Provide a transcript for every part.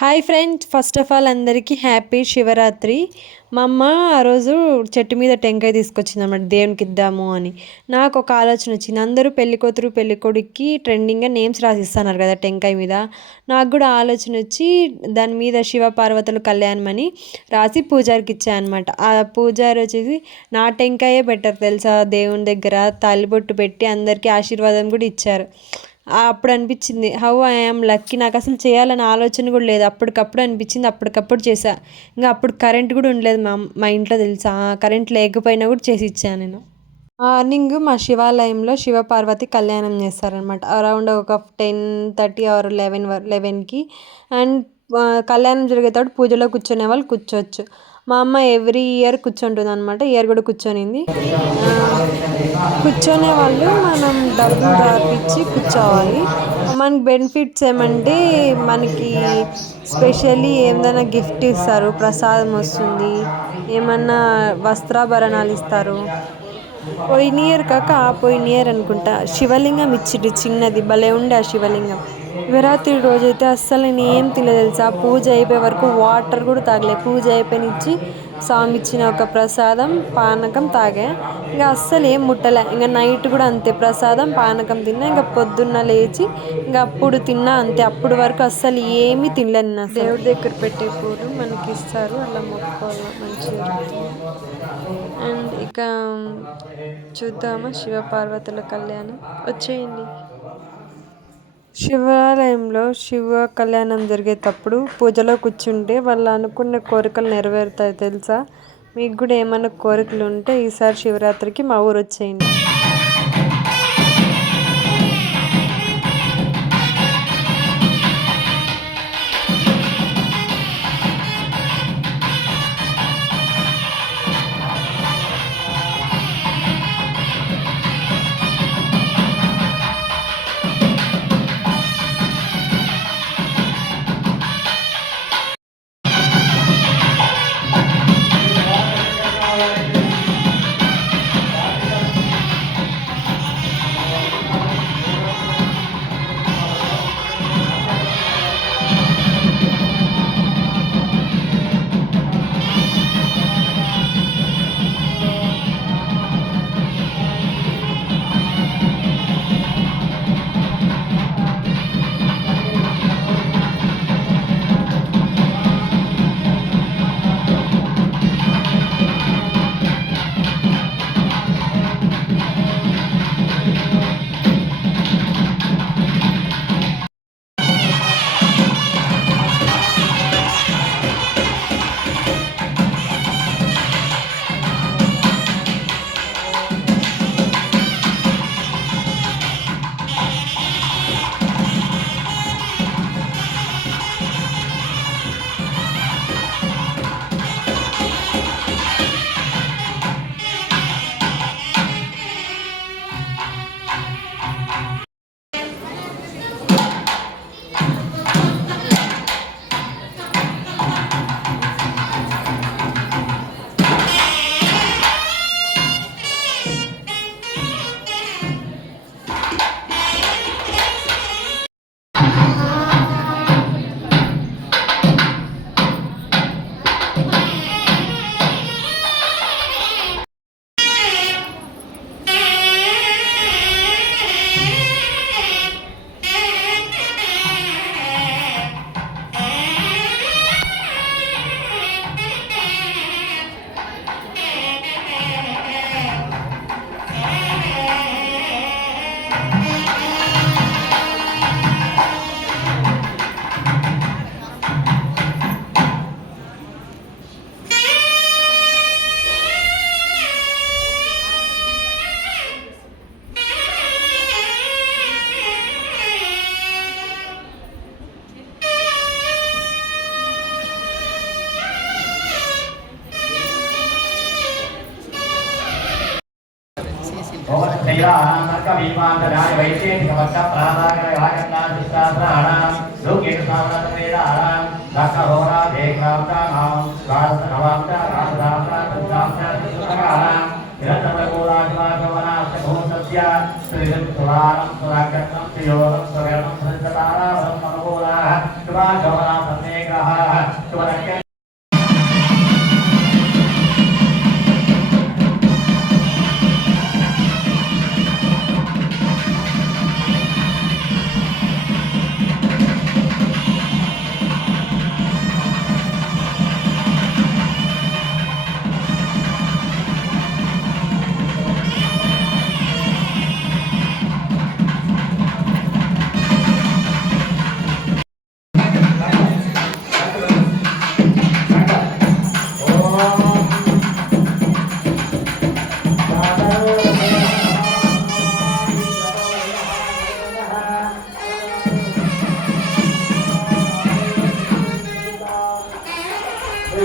Hi friends, first of all అందరికీ happy Shivaratri. మా అమ్మ ఆ రోజు చెట్టు మీద టెంకాయ తీసుకొచ్చింది అన్నమాట, దేవునికి ఇద్దాము అని. నాకు ఒక ఆలోచన వచ్చింది. అందరూ పెళ్ళికూతురు పెళ్ళికొడుక్కి ట్రెండింగ్గా నేమ్స్ రాసిస్తున్నారు కదా టెంకాయ మీద. నాకు కూడా ఆలోచన వచ్చి దాని మీద శివ పార్వతుల కళ్యాణం అని రాసి పూజారికి ఇచ్చానమాట. ఆ పూజారి వచ్చేసి నా టెంకాయే బెటర్ తెలుసా, దేవుని దగ్గర తాలిబొట్టు పెట్టి అందరికీ ఆశీర్వాదం కూడా ఇచ్చారు. అప్పుడు అనిపించింది హౌ ఐఎమ్ లక్కీ. నాకు అసలు చేయాలని ఆలోచన కూడా లేదు, అప్పటికప్పుడు అనిపించింది, అప్పటికప్పుడు చేసా. ఇంకా అప్పుడు కరెంట్ కూడా ఉండలేదు మా ఇంట్లో తెలుసా. కరెంట్ లేకపోయినా కూడా చేసి ఇచ్చాను నేను. మార్నింగ్ మా శివాలయంలో శివపార్వతి కళ్యాణం చేస్తారనమాట. అరౌండ్ ఒక 10:30 ఆర్ 11కి. అండ్ కళ్యాణం జరిగేటప్పుడు పూజలో కూర్చునే వాళ్ళు కూర్చోవచ్చు. మా అమ్మ ఎవ్రీ ఇయర్ కూర్చుంటుంది అనమాట. ఇయర్ కూడా కూర్చొనింది. కూర్చొనే వాళ్ళు మనం డబ్బులు రాపిచ్చి కూర్చోవాలి. మనకి బెనిఫిట్స్ ఏమంటే మనకి స్పెషల్లీ ఏదైనా గిఫ్ట్ ఇస్తారు, ప్రసాదం వస్తుంది, ఏమన్నా వస్త్రాభరణాలు ఇస్తారు. పోయిన ఇయర్ కాక పోయిన ఇయర్ అనుకుంటా శివలింగం ఇచ్చిర్రు చిన్నది, భలే ఉండే ఆ శివలింగం. శివరాత్రి రోజైతే అస్సలు నేను ఏం తినలేదు తెలుసా. పూజ అయిపోయే వరకు వాటర్ కూడా తాగలే. పూజ అయిపోయినిచ్చి స్వామి ఇచ్చిన ఒక ప్రసాదం పానకం తాగా. ఇంకా అస్సలు ఏం ముట్టలే. ఇంకా నైట్ కూడా అంతే, ప్రసాదం పానకం తిన్నా. ఇంకా పొద్దున్న లేచి ఇంకా అప్పుడు తిన్నా అంతే. అప్పుడు వరకు అస్సలు ఏమీ తినలేను నేను. దేవుడి దగ్గర పెట్టే పూలు మనకి ఇస్తారు, అలా మొక్కుకోవాలి, మంచిగా అండ్ ఇక చూద్దామా శివపార్వతుల కళ్యాణం. వచ్చేయండి. శివాలయంలో శివ కళ్యాణం జరిగేటప్పుడు పూజలో కూర్చుంటే వాళ్ళు అనుకున్న కోరికలు నెరవేరుతాయి తెలుసా. మీకు కూడా ఏమైనా కోరికలు ఉంటే ఈసారి శివరాత్రికి మా ఊరు వచ్చేయండి.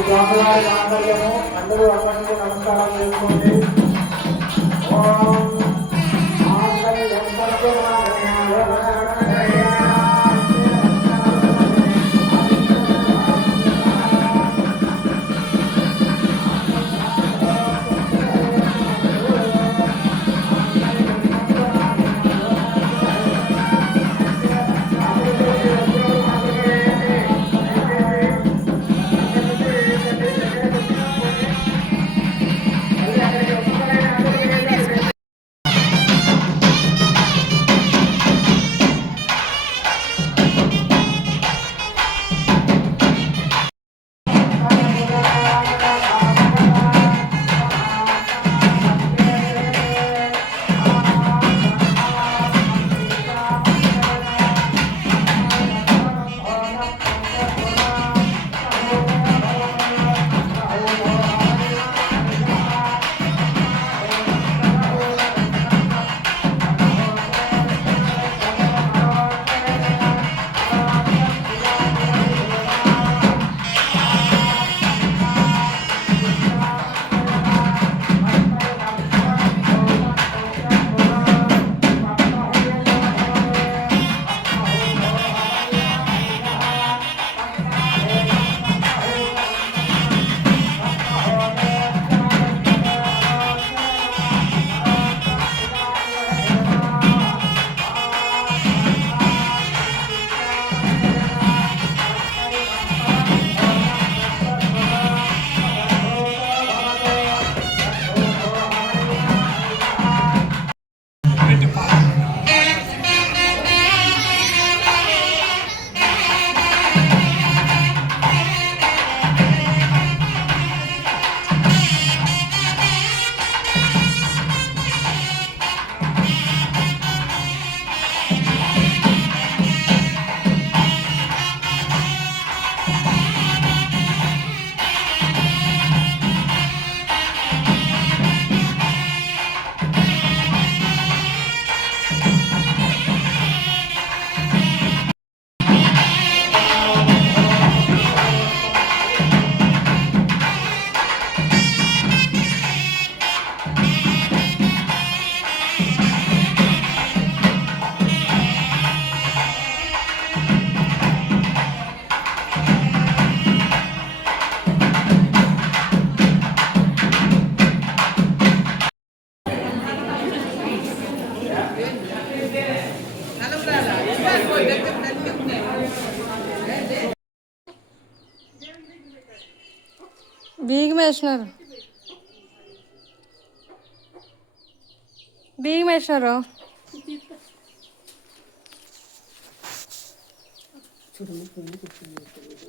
స్వామివారి మాంగళ్యము అందరూ అక్కడి నుండి నమస్కారం చేసుకోండి. ఓం మాంగళ్యం బీగం వేసినారు బీగం వేసినారు చూడండి